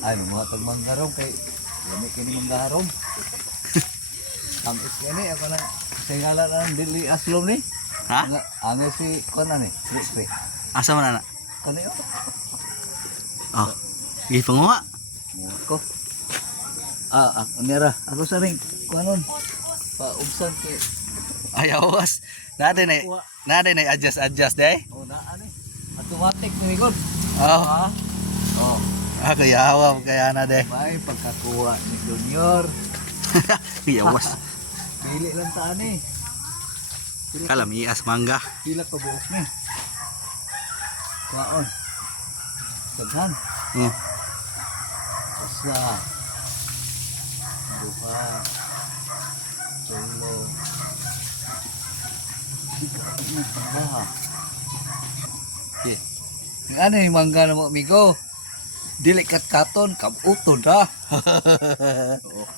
Ay, mga tag manggarom kay lami kini manggarom. Tamis kini ako na singala lang dili aslom ni. Ha? Ano si kuan ni? Crispy. Asa man ana? Kani Oh. Gi panguha. ko. Nira. Ako sa ring kuanon. Paubsan kay Ay awas. Nade na adjust day. oh na ani. Automatic ni gud. Oh. Ah. Oh, Ako yawa kaya na de. may pagkakuha ni Junior. Yawas. Pili lang ta ani. Kalam ias mangga. Pila ka buok ni. Kaon. Daghan. Hmm. Isa. Duha. Tulo. Bah. Okay. Yung ano yung mangga na mo, amigo? Dili kat katon, kabuton ha.